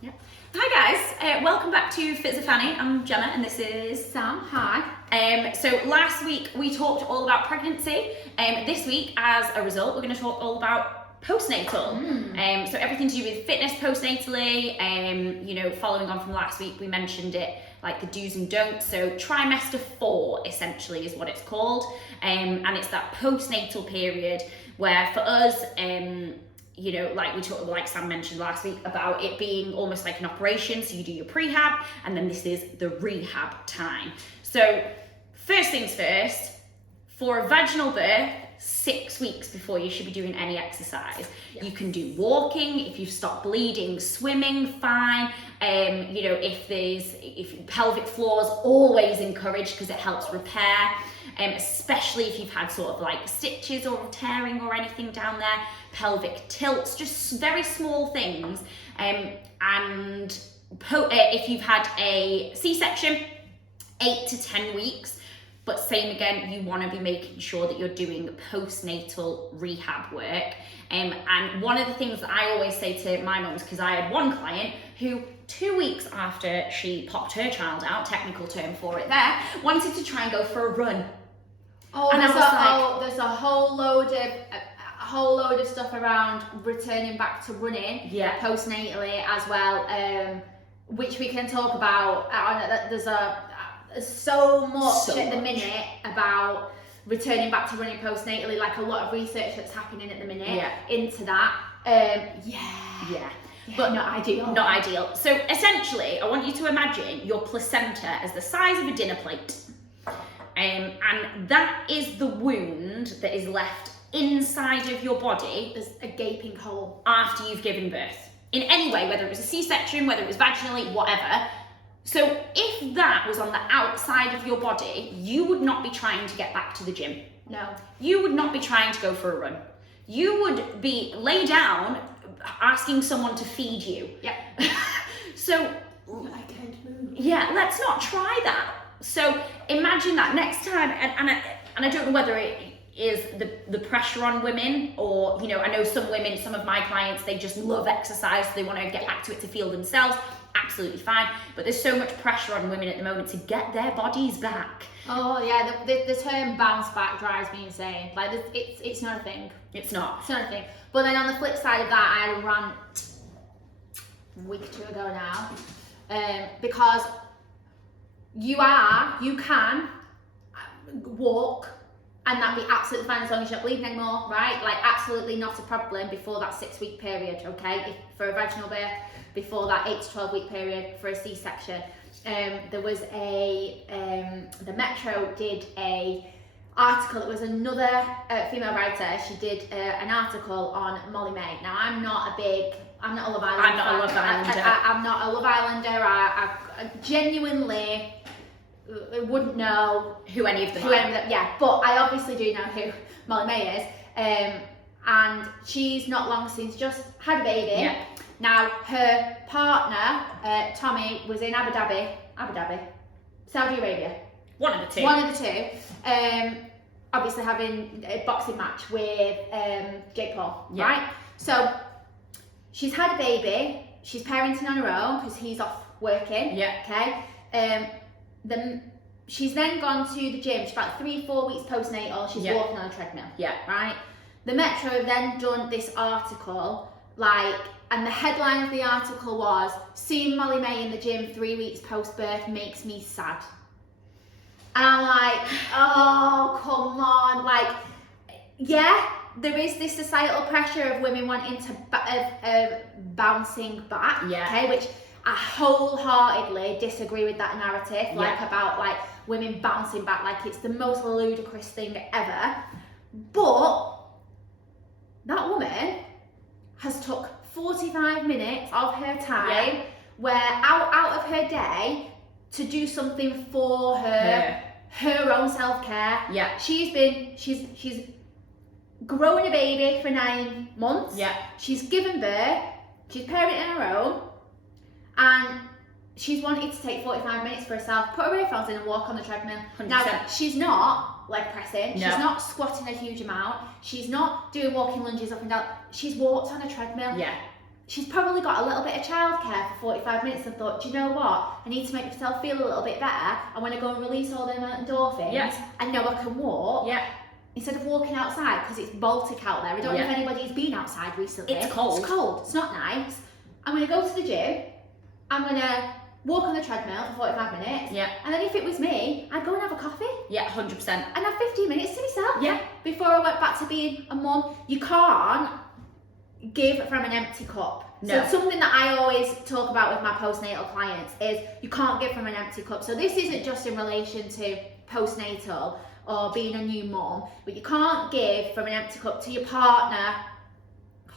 Yeah. Hi guys, welcome back to Fit as a Fanny. I'm Gemma and this is Sam. Hi. So last week we talked all about pregnancy. This week, as a result, we're going to talk all about postnatal. So everything to do with fitness postnatally. Following on from last week, we mentioned it, like the do's and don'ts. So trimester 4 essentially is what it's called, and it's that postnatal period where for us, like we talked, like Sam mentioned last week, about it being almost like an operation. So you do your prehab, and then this is the rehab time. So first things first, for a vaginal birth, 6 weeks before you should be doing any exercise. Yes. You can do walking if you've stopped bleeding, swimming, fine. If pelvic floors, always encouraged because it helps repair. Especially if you've had sort of like stitches or tearing or anything down there, pelvic tilts, just very small things. If you've had a C-section, 8 to 10 weeks. But same again, you want to be making sure that you're doing postnatal rehab work. And one of the things that I always say to my mums, because I had one client who 2 weeks after she popped her child out, technical term for it there, wanted to try and go for a run. There's a whole load of stuff around returning back to running postnatally as well, which we can talk about. There's so much at the minute about returning back to running postnatally, like a lot of research that's happening at the minute into that. But not ideal. So essentially, I want you to imagine your placenta as the size of a dinner plate. And that is the wound that is left inside of your body. There's a gaping hole. After you've given birth. In any way, whether it was a C-section, whether it was vaginally, whatever. So if that was on the outside of your body, you would not be trying to get back to the gym. No. You would not be trying to go for a run. You would be lay down asking someone to feed you. Yeah. So I can't move. Yeah, let's not try that. So imagine that next time, and I don't know whether it is the pressure on women, or I know some women, some of my clients, they just love exercise, so they want to get back to it to feel themselves. Absolutely fine, but there's so much pressure on women at the moment to get their bodies back. Oh yeah, the term bounce back drives me insane. Like it's not a thing. It's not a thing. But then on the flip side of that, I had a rant a week or two ago now, because you can walk and that be absolutely fine as long as you're not bleeding anymore, right? Like absolutely not a problem before that 6 week period, okay? For a vaginal birth, before that 8 to 12 week period for a C-section. There was the Metro did a article. It was another female writer. She did an article on Molly May. Now I'm not a Love Island. I'm not a Love Islander. I'm not a Love Islander. I genuinely wouldn't know who any of them are. Yeah, but I obviously do know who Molly May is. And she's not long since just had a baby. Yeah. Now her partner, Tommy, was in Abu Dhabi, Saudi Arabia. One of the two. Obviously having a boxing match with Jake Paul, right? So she's had a baby. She's parenting on her own because he's off working. Yeah. Okay. She's then gone to the gym. She's about 3-4 weeks postnatal. She's walking on a treadmill. Yeah. Right. The Metro have then done this article, and the headline of the article was, "Seeing Molly May in the gym 3 weeks post-birth makes me sad." And I'm like, oh, come on. There is this societal pressure of women wanting to bouncing back, okay, which I wholeheartedly disagree with that narrative, about women bouncing back, like it's the most ludicrous thing ever. But that woman has took 45 minutes of her time, where out of her day, to do something for her own self-care. Yeah. She's grown a baby for 9 months. Yeah. She's given birth. She's parenting on her own. And she's wanted to take 45 minutes for herself, put her earphones in and walk on the treadmill. 100%. Now, she's not leg pressing, she's not squatting a huge amount, she's not doing walking lunges up and down, she's walked on a treadmill. Yeah. she's probably got a little bit of childcare for 45 minutes and thought, do you know what? I need to make myself feel a little bit better. I want to go and release all them endorphins. I know I can walk. Instead of walking outside, because it's Baltic out there. I don't know if anybody's been outside recently. It's cold. It's cold. It's not nice. I'm going to go to the gym. I'm going to walk on the treadmill for 45 minutes. And then if it was me, I'd go and have a coffee. 100%. And have 15 minutes to myself. Before I went back to being a mum. You can't give from an empty cup. No. So something that I always talk about with my postnatal clients is you can't give from an empty cup. So this isn't just in relation to postnatal or being a new mum, but you can't give from an empty cup to your partner. Oh,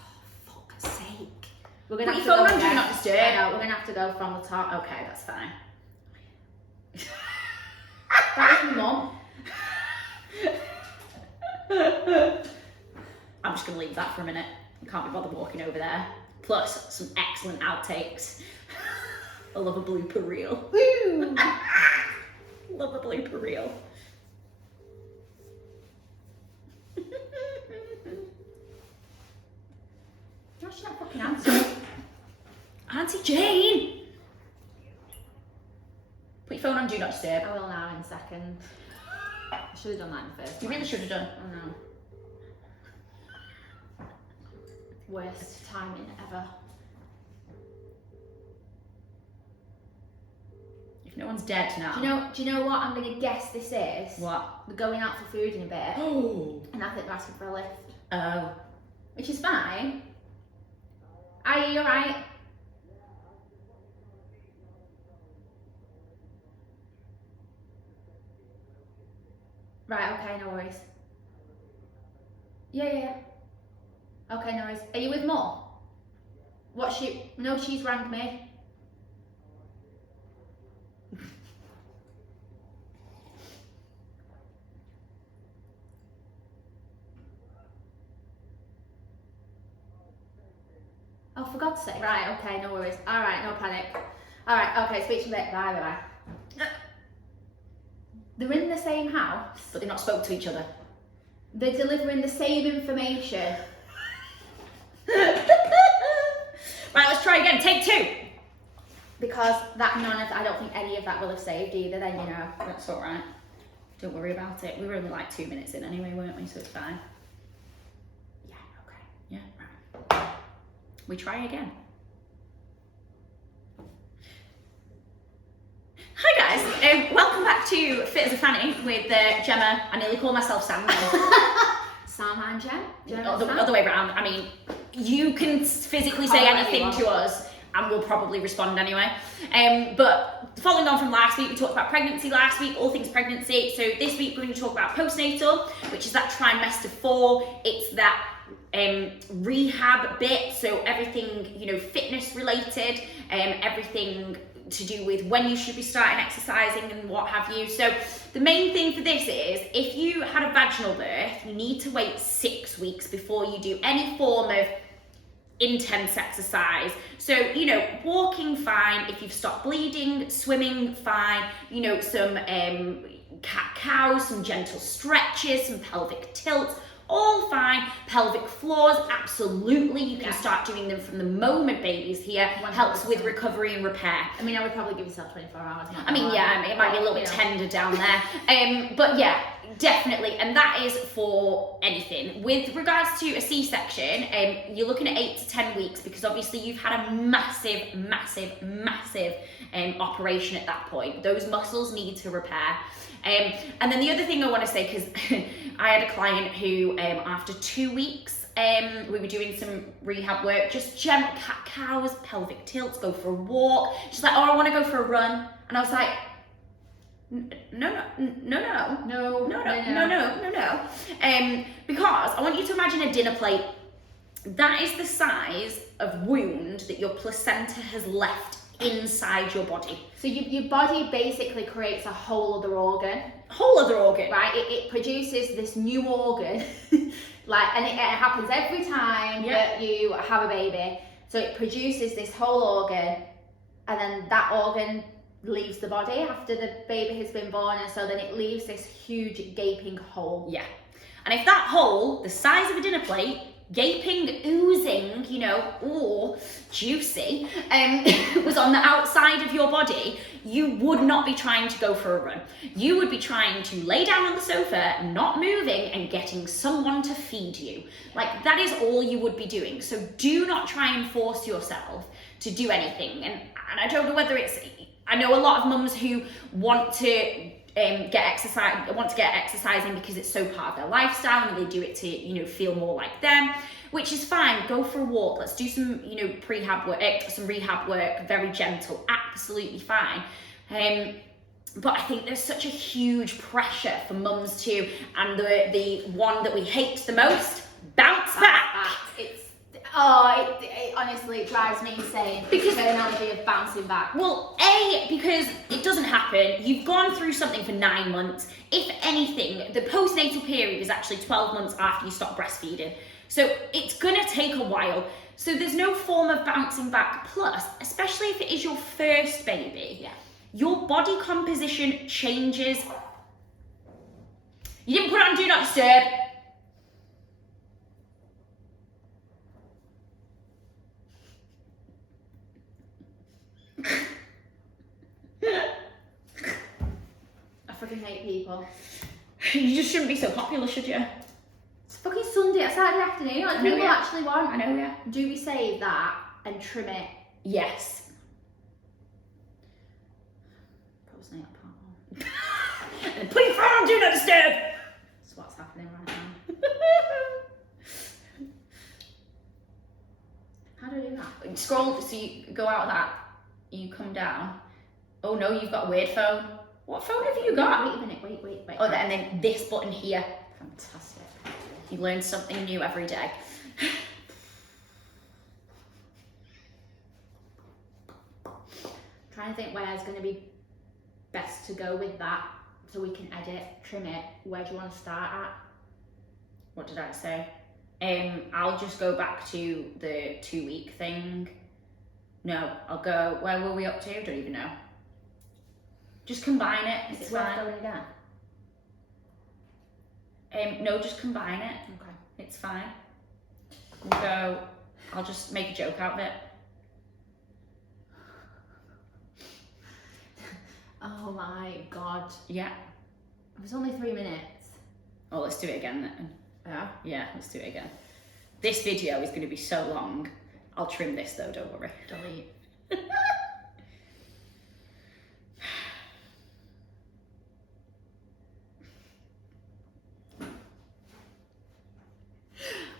fuck's sake. We're gonna Put have your to phone go on Do again. Not Disturb. I know, we're gonna have to go from the top. Okay, that's fine. That is my mum. I'm just gonna leave that for a minute. I can't be bothered walking over there. Plus, some excellent outtakes. I love a blooper reel. Woo! Love a blooper reel. No, she's not fucking answering. Auntie Jane! Put your phone on Do Not Disturb. I will now in a second. I should have done that in the first You one. really should have done. I know. Worst timing ever. If no one's dead now. Do you know what I'm gonna guess this is? What? We're going out for food in a bit. Oh. And I think they're asking for a lift. Oh. Which is fine. Are you alright? Right, okay, no worries. Yeah. Okay, no worries. Are you with Mum? What no, she's rang me. Oh, for God's sake. Right, okay, no worries. Alright, no panic. Alright, okay, speak to you later. Bye. They're in the same house. But they've not spoke to each other. They're delivering the same information. Right, let's try again. Take 2. Because I don't think any of that will have saved either then, you know. That's alright. Don't worry about it. We were only like 2 minutes in anyway, weren't we? So it's fine. Yeah, okay. Yeah, right. We try again. Hi guys, welcome back to Fit as a Fanny with Gemma. I nearly call myself Sam now. Sam and Jem? Other way around. I mean, you can physically say anything to us and we'll probably respond anyway. But following on from last week, we talked about pregnancy last week, all things pregnancy. So this week we're going to talk about postnatal, which is that trimester 4. It's that rehab bit, so everything, you know, fitness related, everything to do with when you should be starting exercising and what have you. So the main thing for this is if you had a vaginal birth, you need to wait 6 weeks before you do any form of intense exercise. So, you know, walking fine, if you've stopped bleeding, swimming fine, you know, some cat-cows, some gentle stretches, some pelvic tilts, all fine. Pelvic floors, absolutely. You can start doing them from the moment baby's here. 100%. Helps with recovery and repair. I mean, I would probably give yourself 24 hours. I mean, yeah, it might be a little bit tender down there. But yeah, definitely. And that is for anything. With regards to a C-section, you're looking at 8 to 10 weeks because obviously you've had a massive operation at that point. Those muscles need to repair. And then the other thing I want to say, because I had a client who, after 2 weeks, we were doing some rehab work, just gentle cat-cows, pelvic tilts, go for a walk. She's like, oh, I want to go for a run. And I was like, no. Because I want you to imagine a dinner plate. That is the size of wound that your placenta has left inside your body. So your body basically creates a whole other organ. Right? It produces this new organ, and it happens every time that you have a baby. So it produces this whole organ, and then that organ leaves the body after the baby has been born, and so then it leaves this huge gaping hole. Yeah. And if that hole, the size of a dinner plate, gaping, oozing, you know, or juicy, was on the outside of your body, you would not be trying to go for a run. You would be trying to lay down on the sofa, not moving, and getting someone to feed you. Like, that is all you would be doing. So do not try and force yourself to do anything. And I don't know whether it's, I know a lot of mums who want to get exercising because it's so part of their lifestyle and they do it to, you know, feel more like them, which is fine. Go for a walk. Let's do some, you know, prehab work, some rehab work, very gentle, absolutely fine. But I think there's such a huge pressure for mums to, and the one that we hate the most, bounce back. It honestly drives me insane, because the analogy of bouncing back. Well, because it doesn't happen. You've gone through something for 9 months. If anything, the postnatal period is actually 12 months after you stop breastfeeding. So it's gonna take a while. So there's no form of bouncing back. Plus, especially if it is your first baby, your body composition changes. You didn't put it on Do Not Disturb. I fucking hate people. You just shouldn't be so popular, should you? It's fucking Sunday, it's Saturday afternoon. Like, people actually want. I know, yeah. Do we save that and trim it? Yes. Postnatal part 1. And put your phone on Do Not Disturb. That's what's happening right now. How do I do that? Scroll, so you go out of that, you come down. Oh no, you've got a weird phone. What phone have you got? Wait a minute, wait. Oh, and then this button here. Fantastic. You learn something new every day. Trying to think where's going to be best to go with that, so we can edit, trim it. Where do you want to start at? What did I say? I'll just go back to the 2-week thing. No, I'll go, where were we up to? Don't even know. Just combine it, Is it's it worth fine. going again? No, just combine it. Okay. It's fine. We'll go, I'll just make a joke out of it. Oh my god. Yeah. It was only 3 minutes. Oh, let's do it again then. Yeah? Yeah, let's do it again. This video is going to be so long. I'll trim this though, don't worry. Delete.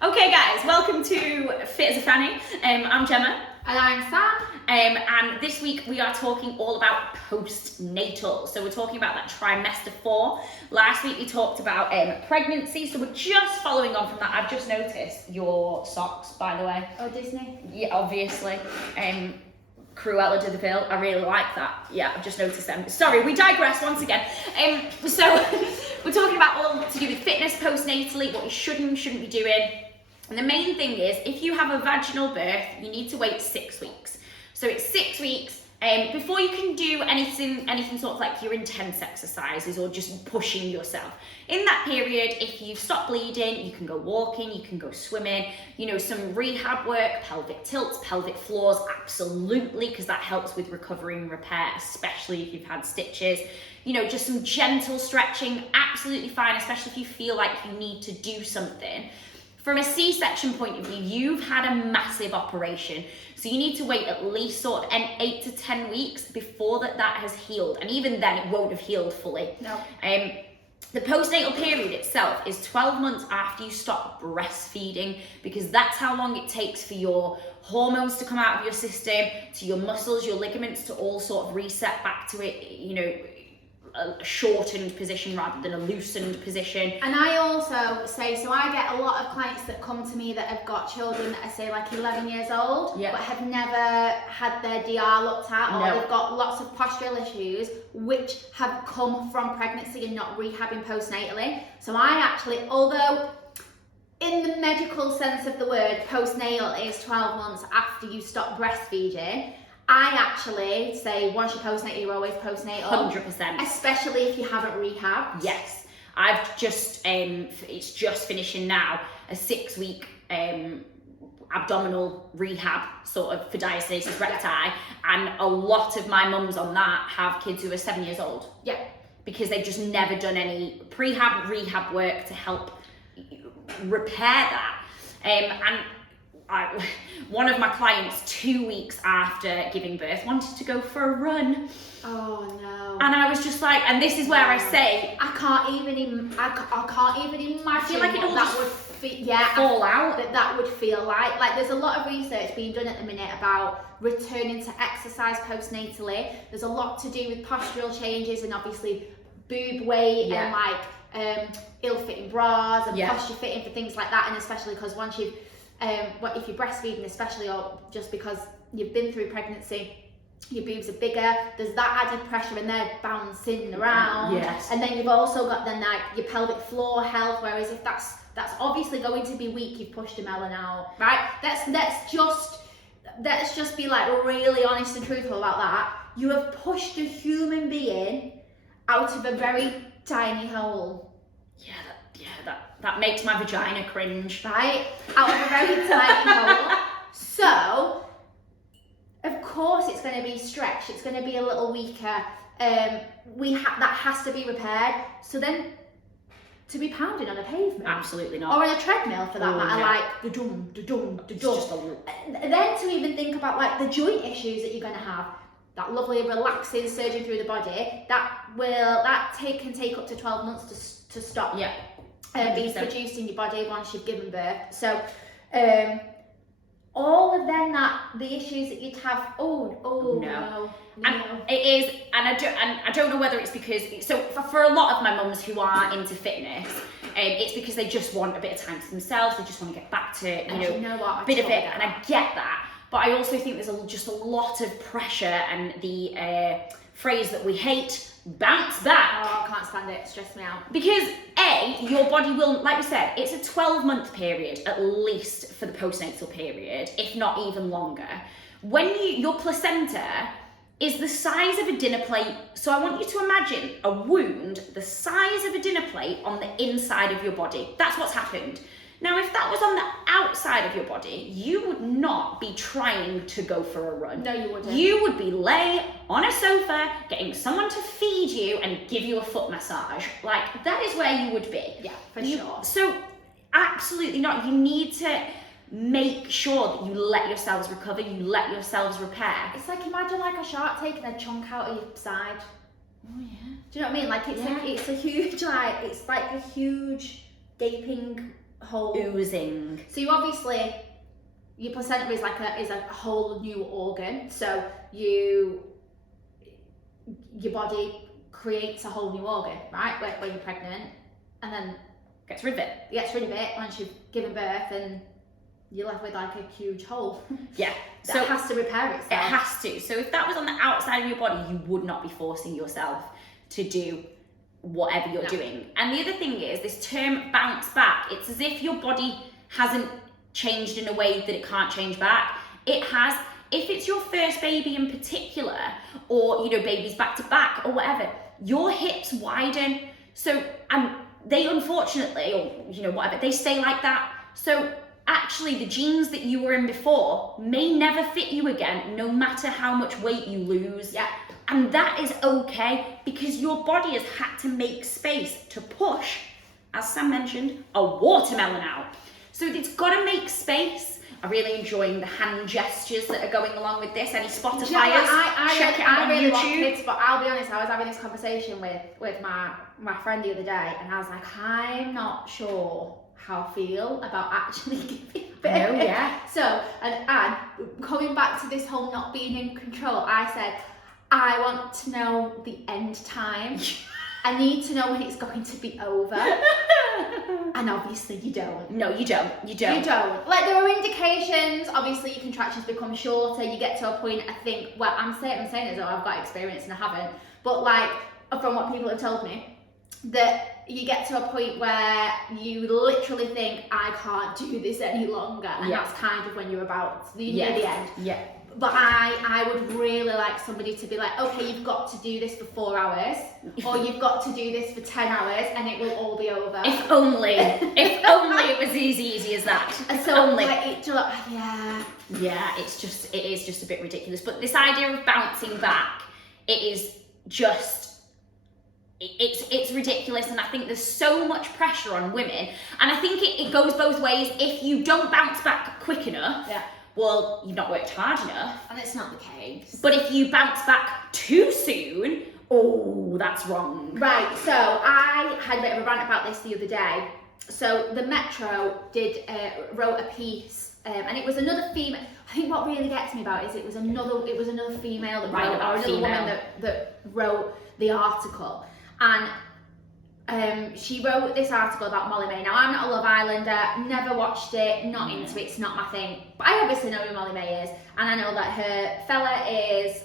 Okay guys, welcome to Fit as a Fanny. I'm Gemma. And I'm Sam. And this week we are talking all about postnatal. So we're talking about that trimester 4. Last week we talked about pregnancy. So we're just following on from that. I've just noticed your socks, by the way. Oh, Disney? Yeah, obviously. Cruella de Vil, I really like that. Yeah, I've just noticed them. Sorry, we digress once again. So we're talking about all to do with fitness postnatally, what you should and shouldn't be doing. And the main thing is, if you have a vaginal birth, you need to wait 6 weeks. So it's 6 weeks before you can do anything sort of like your intense exercises or just pushing yourself. In that period, if you stop bleeding, you can go walking, you can go swimming, you know, some rehab work, pelvic tilts, pelvic floors, absolutely, because that helps with recovery and repair, especially if you've had stitches. You know, just some gentle stretching, absolutely fine, especially if you feel like you need to do something. From a C-section point of view, you've had a massive operation. So you need to wait at least sort of 8 to 10 weeks before that has healed. And even then, it won't have healed fully. No. The postnatal period itself is 12 months after you stop breastfeeding, because that's how long it takes for your hormones to come out of your system, to your muscles, your ligaments to all sort of reset back to it, you know, a shortened position rather than a loosened position. And I also say, so I get a lot of clients that come to me that have got children that are say like 11 years old, but have never had their DR looked at, or they've got lots of postural issues which have come from pregnancy and not rehabbing postnatally. So I actually, although in the medical sense of the word, postnatal is 12 months after you stop breastfeeding, I actually say once you're postnatal, you're always postnatal. 100%. Especially if you haven't rehabbed. Yes. I've just, it's just finishing now, a 6-week abdominal rehab sort of for diastasis recti, and a lot of my mums on that have kids who are 7 years old. Yeah. Because they've just never done any prehab, rehab work to help repair that. One of my clients 2 weeks after giving birth wanted to go for a run. Oh no. And I was just like, and this is where I say, I can't even imagine. I feel like it'll that would fall out. That would feel like. Like there's a lot of research being done at the minute about returning to exercise postnatally. There's a lot to do with postural changes and obviously boob weight and like ill-fitting bras and posture fitting for things like that. And especially because once you've if you're breastfeeding, especially, or just because you've been through pregnancy, your boobs are bigger, there's that added pressure and they're bouncing around. Yes. And then you've also got then like your pelvic floor health, whereas if that's obviously going to be weak, you've pushed a melon out, right? Let's just be like really honest and truthful about that. You have pushed a human being out of a very tiny hole. That makes my vagina cringe. Right? Out of a very tiny hole. So, of course it's going to be stretched, it's going to be a little weaker. That has to be repaired. So then, to be pounding on a pavement. Absolutely not. Or on a treadmill for that matter, like da-dum, da-dum, da-dum. Then to even think about like the joint issues that you're going to have, that lovely relaxing surging through the body, that can take up to 12 months to stop. Yeah. Being produced in your body once you've given birth. So, all of then the issues that you'd have. No. And it is, and I don't know whether it's because for a lot of my mums who are into fitness, it's because they just want a bit of time to themselves. They just want to get back to a bit of it, and I get that. But I also think there's just a lot of pressure, and the phrase that we hate, bounce back. Oh, I can't stand it. It stresses me out. Because your body will, like we said, it's a 12-month period at least for the postnatal period, if not even longer. When your placenta is the size of a dinner plate, so I want you to imagine a wound the size of a dinner plate on the inside of your body. That's what's happened. Now, if that was on the outside of your body, you would not be trying to go for a run. No, you wouldn't. You would be lay on a sofa, getting someone to feed you and give you a foot massage. Like, that is where you would be. Yeah, for sure. So, absolutely not. You need to make sure that you let yourselves recover, you let yourselves repair. It's like, imagine like a shark taking a chunk out of your side. Oh, yeah. Do you know what I mean? Like, it's a huge, it's like a huge gaping hole oozing. So you obviously, your placenta is a whole new organ. So your body creates a whole new organ, right? When you're pregnant, and then gets rid of it once you've given birth, and you're left with like a huge hole. Yeah. That has to repair itself. It has to. So if that was on the outside of your body, you would not be forcing yourself to do whatever you're doing. And the other thing is this term bounce back. It's as if your body hasn't changed in a way that it can't change back. It has. If it's your first baby in particular, or babies back to back or whatever, your hips widen. So they unfortunately, or whatever, they stay like that. So actually the jeans that you were in before may never fit you again, no matter how much weight you lose. Yeah. And that is okay, because your body has had to make space to push, as Sam mentioned, a watermelon out. So it's got to make space. I'm really enjoying the hand gestures that are going along with this. Any Spotifyers, check it out on really YouTube. Want kids, but I'll be honest, I was having this conversation with my friend the other day, and I was like, I'm not sure how I feel about actually giving birth. No, yeah. So, and coming back to this whole not being in control, I said, I want to know the end time. I need to know when it's going to be over. And obviously you don't. No, you don't. You don't. You don't. Like, there are indications. Obviously your contractions become shorter. You get to a point, I think, well, I'm saying as though I've got experience and I haven't. But like, from what people have told me, that you get to a point where you literally think, I can't do this any longer. And that's kind of when you're about the end. Yeah. But I would really like somebody to be like, okay, you've got to do this for 4 hours, or you've got to do this for 10 hours, and it will all be over. If only it was as easy as that. And so only. Yeah, it is just a bit ridiculous. But this idea of bouncing back, it is just, it's ridiculous. And I think there's so much pressure on women, and I think it goes both ways. If you don't bounce back quick enough, well, you've not worked hard enough. And it's not the case. But if you bounce back too soon, oh, that's wrong. Right, so I had a bit of a rant about this the other day. So the Metro wrote a piece, and it was another female. I think what really gets me about it is it was another female that wrote, or another woman that wrote the article. And she wrote this article about Molly May. Now, I'm not a Love Islander, never watched it, not into it, it's not my thing. But I obviously know who Molly May is, and I know that her fella is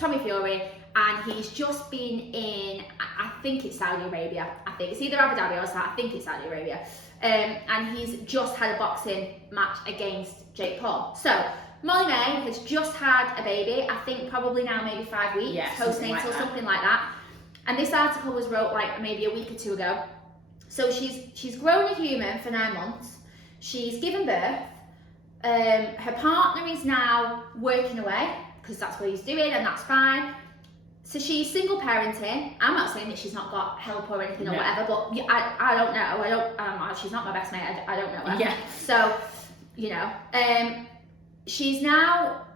Tommy Fury, and he's just been in, I think it's Saudi Arabia. I think it's either Abu Dhabi or Saudi, I think it's Saudi Arabia. And he's just had a boxing match against Jake Paul. So, Molly May has just had a baby, I think probably now maybe 5 weeks, postnatal, something like that. And this article was wrote like maybe a week or 2 ago. So she's grown a human for 9 months. She's given birth. Her partner is now working away because that's what he's doing, and that's fine. So she's single parenting. I'm not saying that she's not got help or anything or whatever, but I don't know. She's not my best mate. I don't know her. Yeah. So, she's now,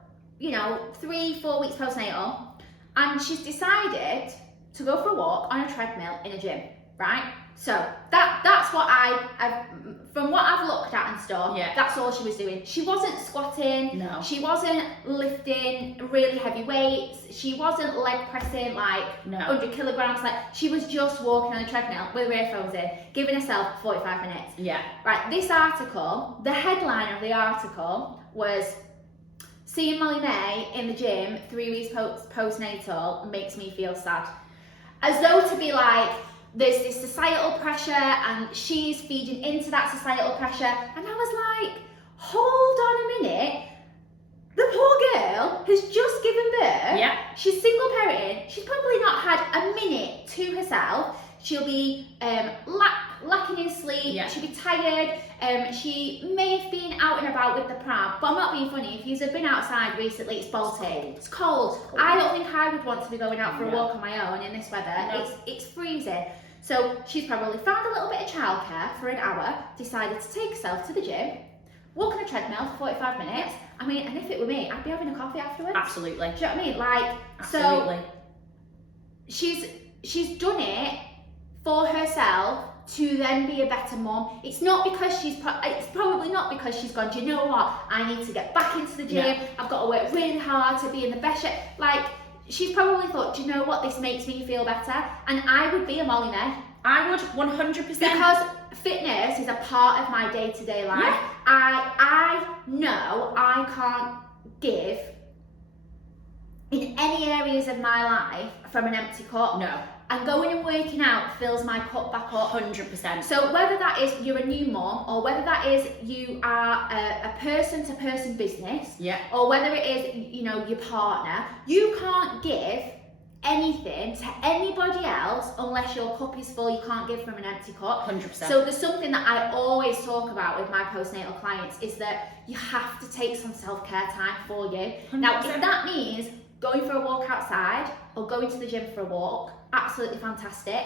3-4 weeks postnatal, and she's decided to go for a walk on a treadmill in a gym, right? So that's what from what I've looked at and stuff, that's all she was doing. She wasn't squatting, no. She wasn't lifting really heavy weights, she wasn't leg pressing like 100 kilograms, like she was just walking on a treadmill with her earphones in, giving herself 45 minutes. Yeah. Right, this article, the headline of the article was, "Seeing Molly May in the gym 3 weeks postnatal makes me feel sad." As though to be like, there's this societal pressure and she's feeding into that societal pressure. And I was like, hold on a minute. The poor girl has just given birth. Yeah. She's single parenting. She's probably not had a minute to herself. She'll be lacking in sleep. Yeah. She'll be tired. She may have been out and about with the pram, but I'm not being funny. If you've been outside recently, it's Baltic. It's cold. I don't think I would want to be going out for a walk on my own in this weather. No. It's freezing. So she's probably found a little bit of childcare for an hour, decided to take herself to the gym, walk on a treadmill for 45 minutes. I mean, and if it were me, I'd be having a coffee afterwards. Absolutely. Do you know what I mean? Like, absolutely. So she's done it for herself to then be a better mom. It's not because it's probably not because she's gone, do you know what, I need to get back into the gym, I've got to work really hard to be in the best shape. Like, she's probably thought, do you know what, this makes me feel better, and I would be a Molly May. I would 100%. Because fitness is a part of my day-to-day life. Yeah. I know I can't give in any areas of my life from an empty cup. No. And going and working out fills my cup back up. 100%. So whether that is you're a new mom, or whether that is you are a person-to-person business, or whether it is, your partner, you can't give anything to anybody else unless your cup is full. You can't give from an empty cup. 100%. So there's something that I always talk about with my postnatal clients is that you have to take some self-care time for you. 100%. Now, if that means going for a walk outside or going to the gym for a walk, absolutely fantastic.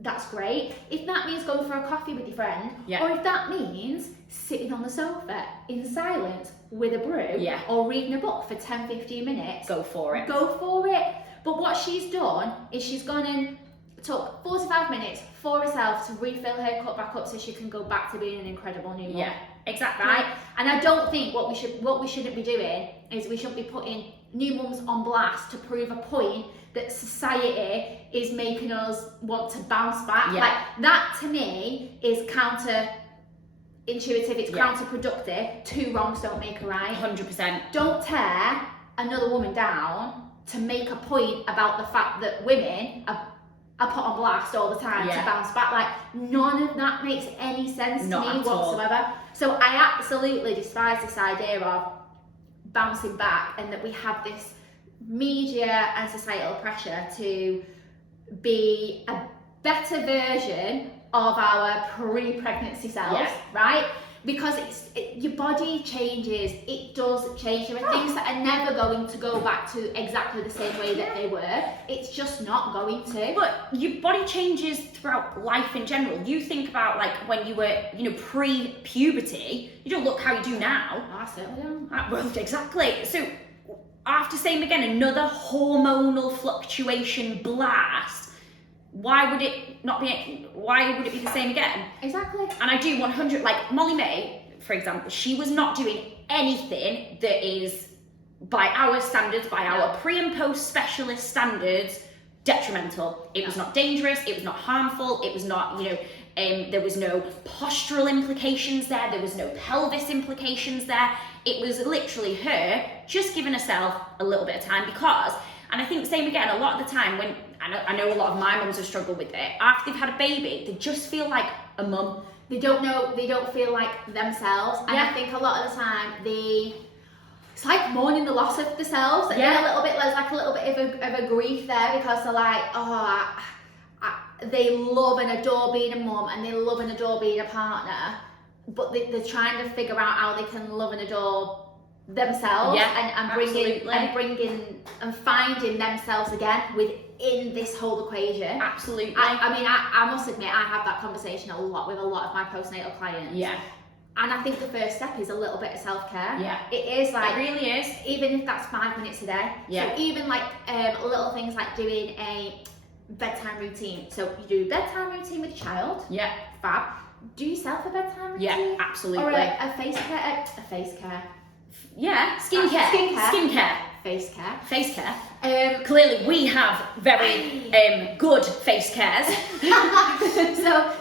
That's great. If that means going for a coffee with your friend, or if that means sitting on the sofa in silence with a brew, or reading a book for 10-15 minutes, go for it. Go for it. But what she's done is she's gone and took 45 minutes for herself to refill her cup back up so she can go back to being an incredible new mom. Yeah, exactly. Right? And I don't think what we shouldn't be doing is we shouldn't be putting new mums on blast to prove a point that society is making us want to bounce back. Yeah. Like, that to me is counterintuitive, it's counterproductive. Two wrongs don't make a right. 100%. Don't tear another woman down to make a point about the fact that women are put on blast all the time to bounce back. Like, none of that makes any sense to me whatsoever. So I absolutely despise this idea of bouncing back, and that we have this media and societal pressure to be a better version of our pre-pregnancy selves, right? Because your body changes, it does change. There are things that are never going to go back to exactly the same way that they were. It's just not going to. But your body changes throughout life in general. You think about like when you were, you know, pre-puberty, you don't look how you do now. I certainly don't. Well, exactly. So after saying again, another hormonal fluctuation blast, why would it be the same again? Exactly. And I do 100, like Molly May, for example, she was not doing anything that is, by our standards, by our pre and post specialist standards, detrimental. It was not dangerous, it was not harmful, it was not, you know, there was no postural implications there was no pelvis implications there. It was literally her just giving herself a little bit of time because, and I think same again, a lot of the time when, I know a lot of my mums have struggled with it, after they've had a baby, they just feel like a mum. They don't feel like themselves. And I think a lot of the time it's like mourning the loss of themselves. And there's like a little bit of a grief there because they're like, they love and adore being a mum and they love and adore being a partner, but they're trying to figure out how they can love and adore themselves and bringing and finding themselves again within this whole equation. Absolutely. I must admit, I have that conversation a lot with a lot of my postnatal clients. Yeah. And I think the first step is a little bit of self-care. Yeah. It is like, it really is. even if that's 5 minutes a day. Yeah. So even like little things like doing a bedtime routine. So you do bedtime routine with your child. Yeah. Fab. Do yourself a bedtime routine. Yeah, absolutely. Or a face care. Yeah, skincare. Face care. Face care. Clearly, we have very good face cares. So,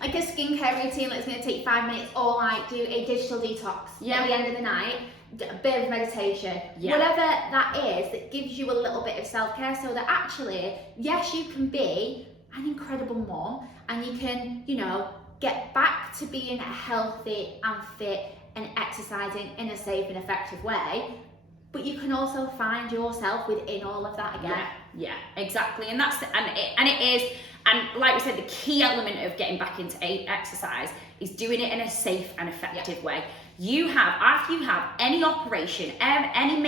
like a skincare routine that's going to take 5 minutes, or like do a digital detox at the end of the night, a bit of meditation, whatever that is, that gives you a little bit of self-care, so that actually, yes, you can be an incredible mom, and you can, you know, get back to being healthy and fit and exercising in a safe and effective way, but you can also find yourself within all of that again. Yeah, exactly. And that's it is, and like we said, the key element of getting back into exercise is doing it in a safe and effective way. You have, after you have any operation, any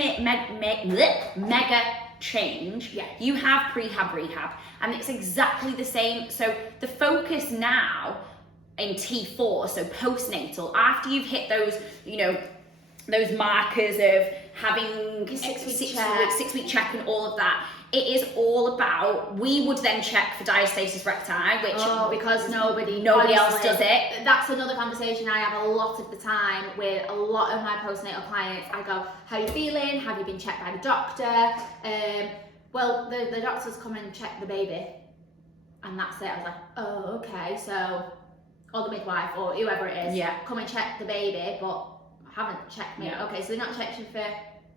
mega change, you have prehab, rehab, and it's exactly the same. So the focus now in T4, so postnatal, after you've hit those, you know, those markers of having 6 week check and all of that, it is all about, we would then check for diastasis recti, which because nobody else does it. That's another conversation I have a lot of the time with a lot of my postnatal clients. I go, how are you feeling? Have you been checked by the doctor? Well, the doctors come and check the baby, and that's it. I was like, oh, okay, so, or the midwife or whoever it is, come and check the baby, but haven't checked me. Okay, so they're not checking for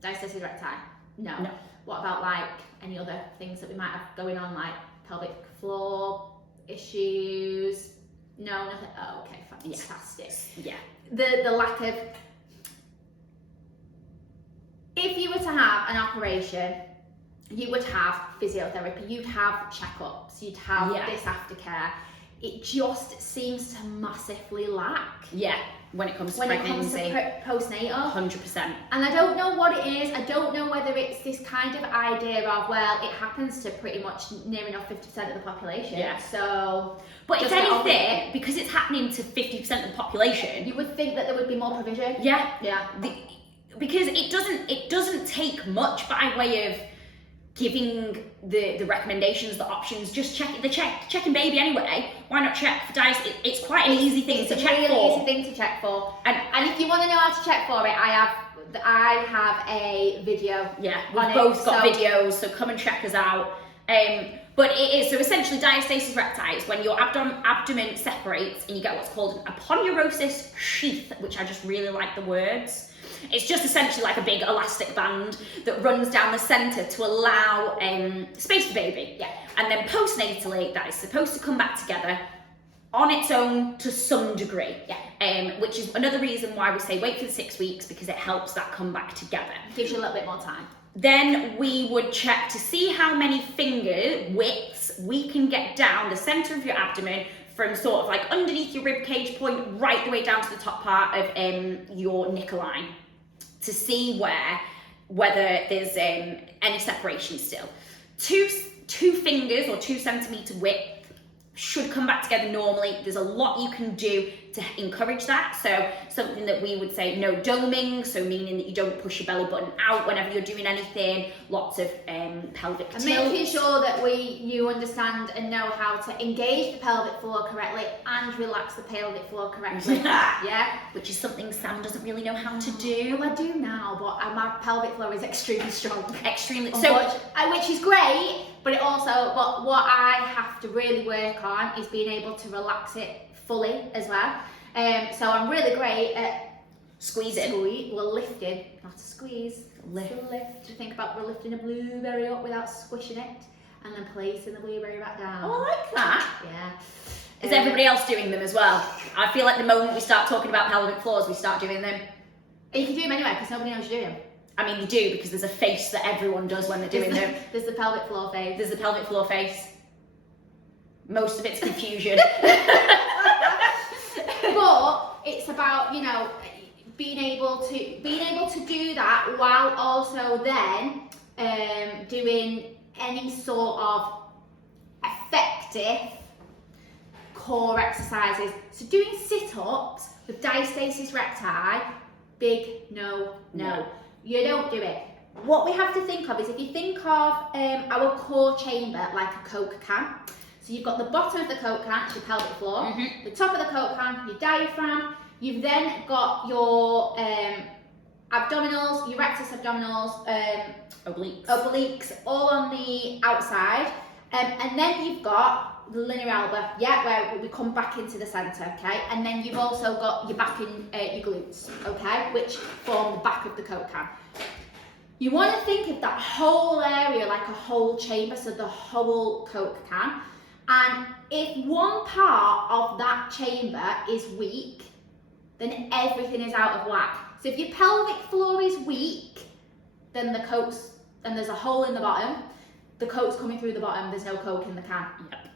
diastasis recti? No. What about like any other things that we might have going on, like pelvic floor issues? No, nothing. Oh, okay, fantastic. Yeah. The lack of, if you were to have an operation, you would have physiotherapy, you'd have checkups, you'd have this aftercare. It just seems to massively lack. Yeah. When it comes to pregnancy, postnatal, 100%. And I don't know what it is. I don't know whether it's this kind of idea of, well, it happens to pretty much near enough 50% of the population. Yeah. So, but if anything, because it's happening to 50% of the population, you would think that there would be more provision. Yeah. Because it doesn't take much by way of giving the recommendations, the options. Just checking baby anyway. Why not check for diastasis? It's quite an easy thing to check for. It's a really easy thing to check for. And if you want to know how to check for it, I have a video. Yeah, we've both got videos, so come and check us out. But it is, so essentially diastasis recti is when your abdomen separates and you get what's called an aponeurosis sheath, which I just really like the words. It's just essentially like a big elastic band that runs down the centre to allow space for baby. Yeah. And then postnatally, that is supposed to come back together on its own to some degree. Yeah. which is another reason why we say wait for the 6 weeks, because it helps that come back together. Gives you a little bit more time. Then we would check to see how many finger widths we can get down the center of your abdomen from sort of like underneath your rib cage point right the way down to the top part of your nipple line, to see whether there's any separation still. Two fingers or 2 centimeter width should come back together normally. There's a lot you can do to encourage that. So something that we would say, no doming, so meaning that you don't push your belly button out whenever you're doing anything. Lots of pelvic tilts. And making sure that you understand and know how to engage the pelvic floor correctly and relax the pelvic floor correctly. Yeah, which is something Sam doesn't really know how to do. Well, I do now, but my pelvic floor is extremely strong. Extremely. Which is great, but what I have to really work on is being able to relax it fully as well. So I'm really great at squeezing. Lifting, not a squeeze. Lift. To think about we're lifting a blueberry up without squishing it, and then placing the blueberry back down. Oh, I like that. Yeah. Is everybody else doing them as well? I feel like the moment we start talking about pelvic floors, we start doing them. And you can do them anyway because nobody knows you're doing them. I mean, you do, because there's a face that everyone does when they're doing them. There's the pelvic floor face. There's the pelvic floor face. Most of it's confusion. But it's about, being able to do that while also then doing any sort of effective core exercises. So doing sit-ups with diastasis recti, big no. You don't do it. What we have to think of is, if you think of our core chamber like a Coke can. So you've got the bottom of the Coke can, it's your pelvic floor, the top of the Coke can, your diaphragm, you've then got your abdominals, your rectus abdominals, obliques, all on the outside, and then you've got the linear alba, where we come back into the centre, okay, and then you've also got your back in your glutes, okay, which form the back of the Coke can. You want to think of that whole area like a whole chamber, so the whole Coke can. And if one part of that chamber is weak, then everything is out of whack. So if your pelvic floor is weak, then there's a hole in the bottom, the Coke's coming through the bottom, there's no Coke in the can. Yep.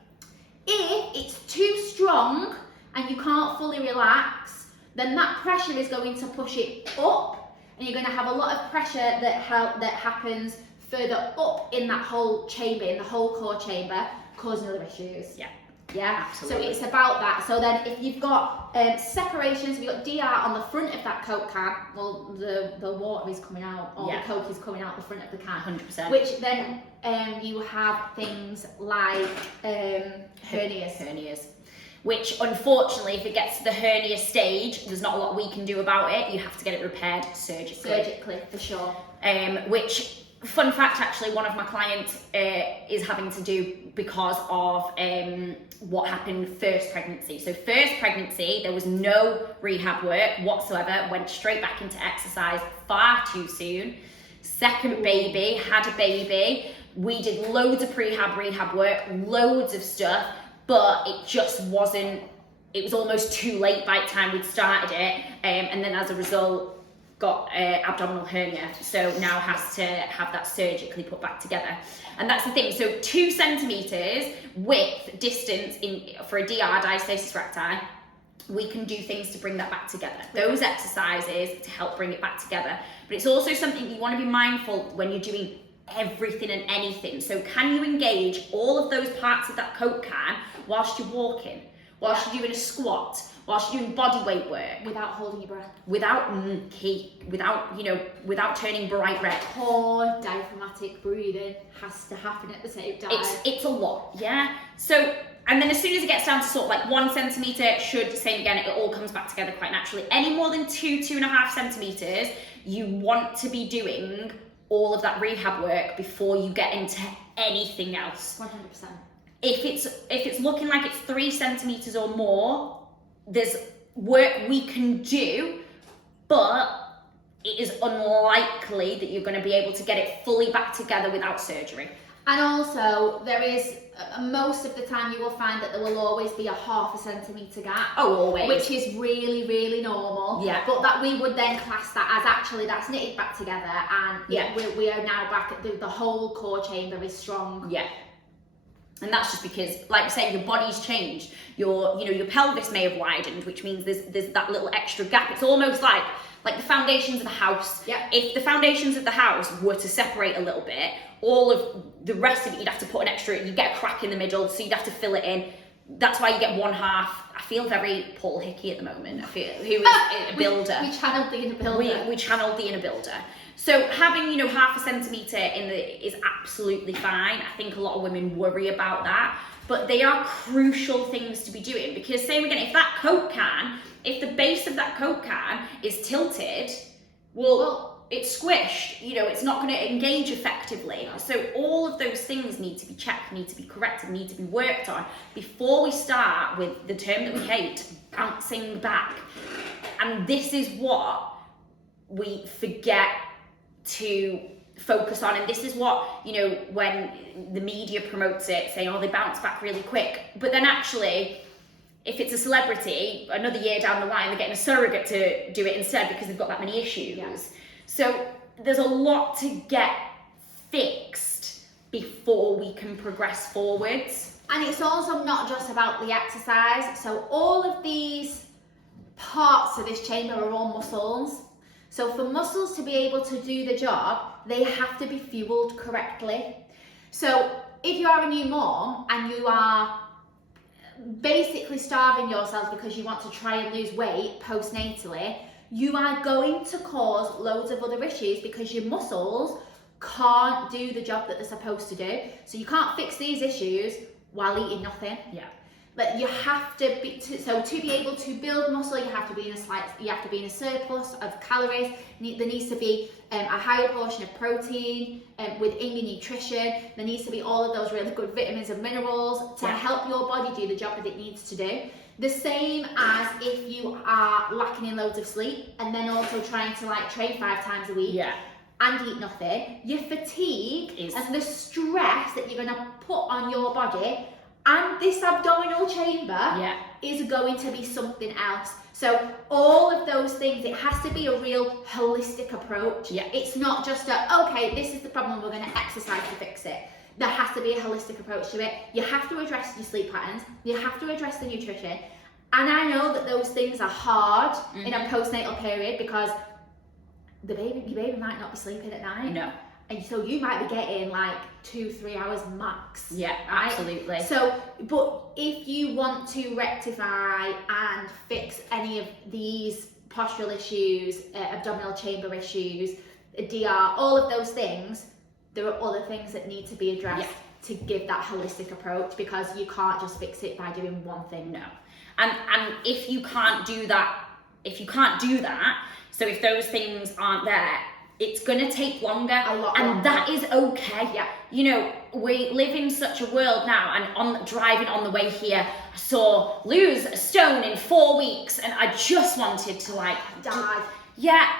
If it's too strong and you can't fully relax, then that pressure is going to push it up, and you're going to have a lot of pressure that happens further up in that whole chamber, in the whole core chamber, causing other issues. Yeah, absolutely. So it's about that. So then if you've got separations, if you've got DR on the front of that Coke can, well, the water is coming out, or the Coke is coming out the front of the can. 100%. Which then you have things like hernias. Which, unfortunately, if it gets to the hernia stage, there's not a lot we can do about it. You have to get it repaired surgically. Surgically, for sure. Which, fun fact, actually, one of my clients is having to do because of what happened first pregnancy. So first pregnancy, there was no rehab work whatsoever, went straight back into exercise far too soon. Second baby, had a baby. We did loads of rehab work, loads of stuff, but it just wasn't, it was almost too late by the time we'd started it. And then as a result, got abdominal hernia, so now has to have that surgically put back together. And that's the thing, so 2 centimeters width distance for a DR, diastasis recti, we can do things to bring that back together. Those exercises to help bring it back together. But it's also something you want to be mindful when you're doing everything and anything. So can you engage all of those parts of that Coke can whilst you're walking, whilst you're doing a squat, whilst you're doing body weight work, without holding your breath, without turning bright red. Core diaphragmatic breathing has to happen at the same time. It's a lot, yeah. So, and then as soon as it gets down to sort of like 1 centimeter, same again, it all comes back together quite naturally. Any more than 2.5 centimeters, you want to be doing all of that rehab work before you get into anything else. 100%. If it's looking like it's 3 centimeters or more, there's work we can do, but it is unlikely that you're going to be able to get it fully back together without surgery. And also, there is, most of the time you will find that there will always be a 0.5 centimetre gap. Oh, always. Which is really, really normal. Yeah. But that we would then class that as actually that's knitted back together, and we are now back at the whole core chamber is strong. Yeah. And that's just because, like I say, your body's changed. Your pelvis may have widened, which means there's that little extra gap. It's almost like the foundations of the house. Yeah. If the foundations of the house were to separate a little bit, all of the rest of it, you'd have to put an extra, you get a crack in the middle, so you'd have to fill it in. That's why you get 1/2. I feel very Paul Hickey at the moment. Who is a builder. We channeled the inner builder. We channeled the inner builder. So having 0.5 centimetre is absolutely fine. I think a lot of women worry about that, but they are crucial things to be doing, because same again, if the base of that Coke can is tilted, well it's squished, it's not going to engage effectively. So all of those things need to be checked, need to be corrected, need to be worked on before we start with the term that we hate, bouncing back. And this is what we forget to focus on, and this is what, when the media promotes it, saying, oh, they bounce back really quick, but then actually, if it's a celebrity, another year down the line, they're getting a surrogate to do it instead because they've got that many issues. Yeah. So there's a lot to get fixed before we can progress forwards. And it's also not just about the exercise. So all of these parts of this chamber are all muscles. So for muscles to be able to do the job, they have to be fueled correctly. So if you are a new mom and you are basically starving yourself because you want to try and lose weight postnatally, you are going to cause loads of other issues because your muscles can't do the job that they're supposed to do. So you can't fix these issues while eating nothing. Yeah. But you have to be to be able to build muscle, you have to be in a surplus of calories. There needs to be a higher portion of protein within your nutrition. There needs to be all of those really good vitamins and minerals to help your body do the job that it needs to do. The same as if you are lacking in loads of sleep and then also trying to train 5 times a week. Yeah. And eat nothing. Your fatigue and the stress that you're going to put on your body and this abdominal chamber is going to be something else. So all of those things, it has to be a real holistic approach. Yeah. It's not just okay, this is the problem, we're going to exercise to fix it. There has to be a holistic approach to it. You have to address your sleep patterns. You have to address the nutrition. And I know that those things are hard in a postnatal period because your baby might not be sleeping at night. No. And so you might be getting 2-3 hours max. Yeah, right? absolutely. So, but if you want to rectify and fix any of these postural issues, abdominal chamber issues, DR, all of those things, there are other things that need to be addressed to give that holistic approach, because you can't just fix it by doing one thing. No. And if you can't do that, so if those things aren't there, it's going to take longer, a lot and longer. That is okay. Yeah. We live in such a world now, and driving on the way here, I saw lose a stone in 4 weeks, and I just wanted to die.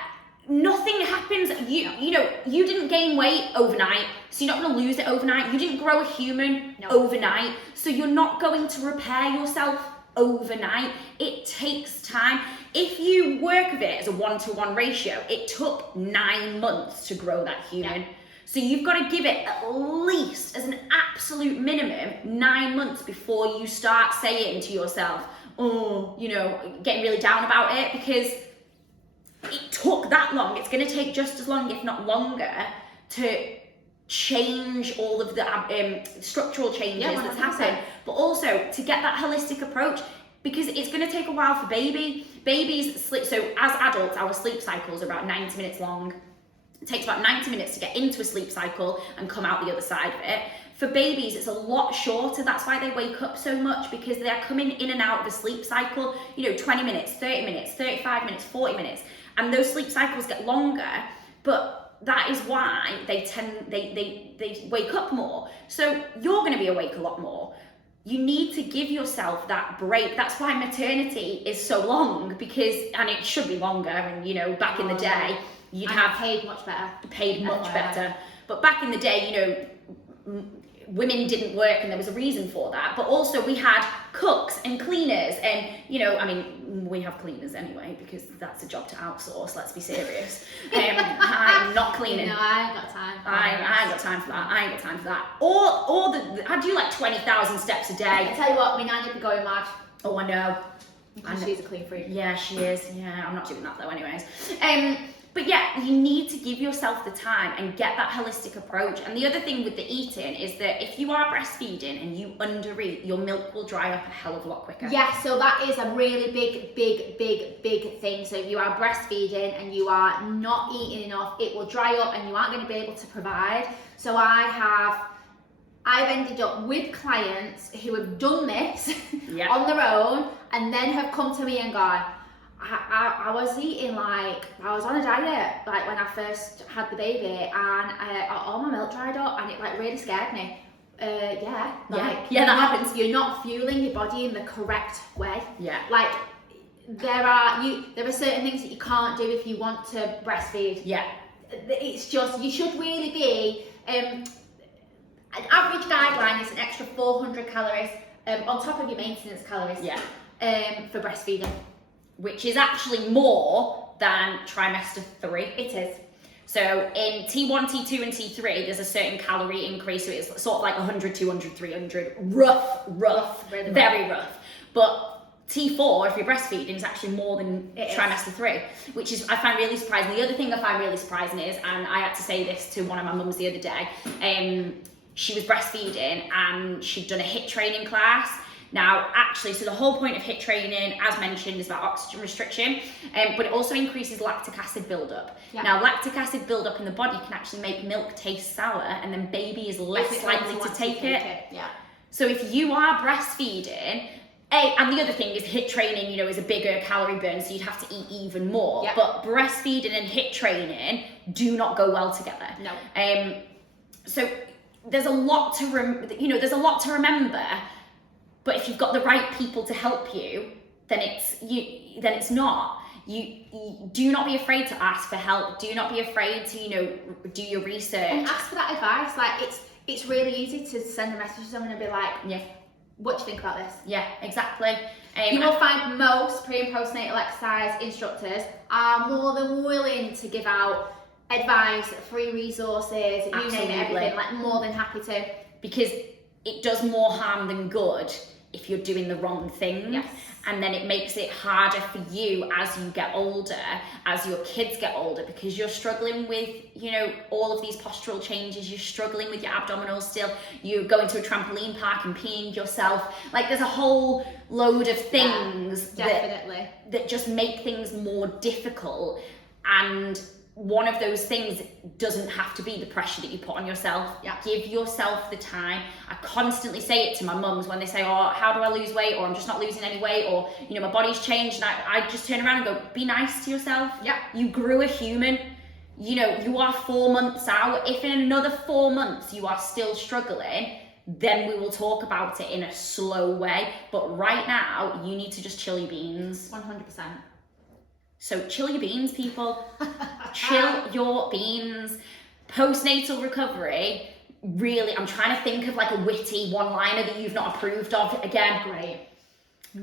Nothing happens. You didn't gain weight overnight, so you're not going to lose it overnight. You didn't grow a human overnight, so you're not going to repair yourself overnight. It takes time. If you work with it as a 1-to-1 ratio, it took 9 months to grow that human. Yeah. So you've got to give it at least, as an absolute minimum, 9 months before you start saying to yourself, getting really down about it, because it took that long. It's going to take just as long, if not longer, to change all of the structural changes that's happened, but also to get that holistic approach, because it's going to take a while for babies sleep. So as adults, our sleep cycles are about 90 minutes long. It takes about 90 minutes to get into a sleep cycle and come out the other side of it. For babies, it's a lot shorter. That's why they wake up so much, because they're coming in and out of the sleep cycle, 20 minutes, 30 minutes, 35 minutes, 40 minutes. And those sleep cycles get longer, but that is why they wake up more. So you're going to be awake a lot more. You need to give yourself that break. That's why maternity is so long, and it should be longer. And back in the day, you'd have paid much better. Paid much better. But back in the day, women didn't work and there was a reason for that, but also we had cooks and cleaners, and you know, I mean, we have cleaners anyway because that's a job to outsource, let's be serious. I'm not cleaning. No, I ain't got time. I ain't got time for that. I ain't got time for that. Or I do like 20,000 steps a day. I tell you what, my nanny would be going mad. Oh, I know. Because she's a clean freak. Yeah, she is. Yeah, I'm not doing that though anyways. But yeah, you need to give yourself the time and get that holistic approach. And the other thing with the eating is that if you are breastfeeding and you undereat, your milk will dry up a hell of a lot quicker. Yeah, so that is a really big thing. So if you are breastfeeding and you are not eating enough, it will dry up and you aren't going to be able to provide. So I've ended up with clients who have done this on their own and then have come to me and gone, I was eating like, I was on a diet like when I first had the baby, and all my milk dried up and it like really scared me. That happens. You're not fueling your body in the correct way. Yeah. Like there are certain things that you can't do if you want to breastfeed. Yeah. It's just, you should really be, an average guideline is an extra 400 calories on top of your maintenance calories. Yeah. For breastfeeding. Which is actually more than trimester 3. It is. So in T1, T2 and T3, there's a certain calorie increase, so it's sort of like 100, 200, 300, rough, really very rough. But T4, if you're breastfeeding, is actually more than trimester 3, which is, I find really surprising. The other thing I find really surprising is, and I had to say this to one of my mums the other day, she was breastfeeding and she'd done a HIIT training class. Now, actually, so the whole point of HIIT training, as mentioned, is about oxygen restriction, but it also increases lactic acid buildup. Yeah. Now, lactic acid buildup in the body can actually make milk taste sour, and then baby is less likely to take it. Yeah. So if you are breastfeeding, and the other thing is HIIT training, you know, is a bigger calorie burn, so you'd have to eat even more. Yep. But breastfeeding and HIIT training do not go well together. No. So there's a lot to remember. But if you've got the right people to help you, then it's not. You do not be afraid to ask for help. Do not be afraid to, you know, do your research. And ask for that advice. Like it's really easy to send a message to someone and be like, yeah, what do you think about this? Yeah, exactly. You will find most pre and postnatal exercise instructors are more than willing to give out advice, free resources, you name it, everything, like more than happy to. Because it does more harm than good if you're doing the wrong things. Yes. And then it makes it harder for you as you get older, as your kids get older, because you're struggling with, you know, all of these postural changes, you're struggling with your abdominals still, you're going to a trampoline park and peeing yourself. Like there's a whole load of things that just make things more difficult, and one of those things doesn't have to be the pressure that you put on yourself. Yeah. Give yourself the time. I constantly say it to my mums when they say, oh, how do I lose weight? Or I'm just not losing any weight, or, you know, my body's changed. And I just turn around and go, be nice to yourself. Yeah. You grew a human. You know, you are 4 months out. If in another 4 months you are still struggling, then we will talk about it in a slow way. But right now, you need to just chill your beans. 100%. So chill your beans, people. Chill your beans. Postnatal recovery, really, I'm trying to think of like a witty one-liner that you've not approved of again. Great.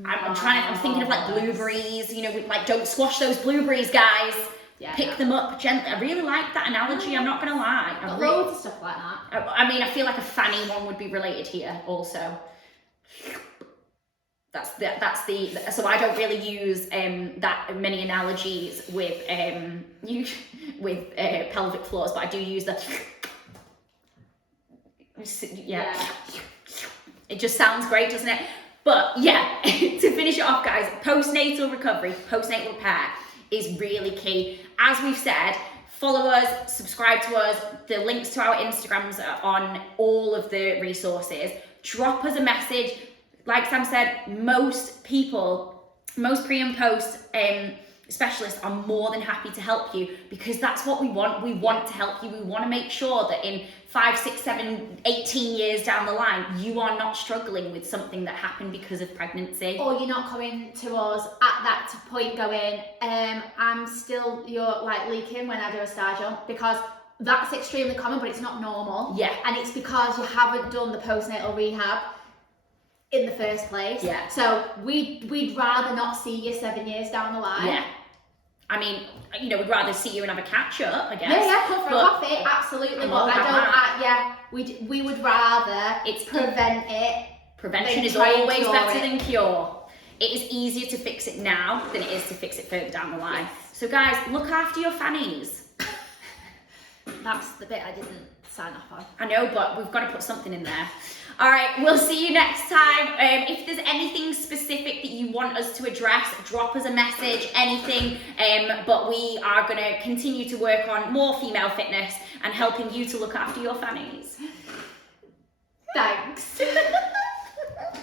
I'm thinking of like blueberries, you know, like don't squash those blueberries, guys. Yeah, pick them up gently. I really like that analogy, I'm not gonna lie. Got loads of stuff like that. I mean, I feel like a fanny one would be related here also. So I don't really use that many analogies with pelvic floors, but I do use the It just sounds great, doesn't it? But yeah, to finish it off, guys, postnatal recovery, postnatal repair is really key. As we've said, follow us, subscribe to us. The links to our Instagrams are on all of the resources. Drop us a message. Like Sam said, most pre and post specialists are more than happy to help you, because that's what we want. We want to help you. We want to make sure that in 5, 6, 7, 18 years down the line, you are not struggling with something that happened because of pregnancy. Or you're not coming to us at that point going, I'm still, you're like leaking when I do a star jump, because that's extremely common, but it's not normal. Yeah. And it's because you haven't done the postnatal rehab in the first place. Yeah. So we'd rather not see you 7 years down the line. Yeah. I mean, you know, we'd rather see you and have a catch up, I guess. Yeah, come for a coffee, absolutely. But we would rather prevent it. Prevention is always better than cure. It is easier to fix it now than it is to fix it further down the line. Yes. So guys, look after your fannies. That's the bit I didn't sign off on. I know, but we've got to put something in there. All right, we'll see you next time. If there's anything specific that you want us to address, drop us a message, anything. But we are going to continue to work on more female fitness and helping you to look after your fannies. Thanks.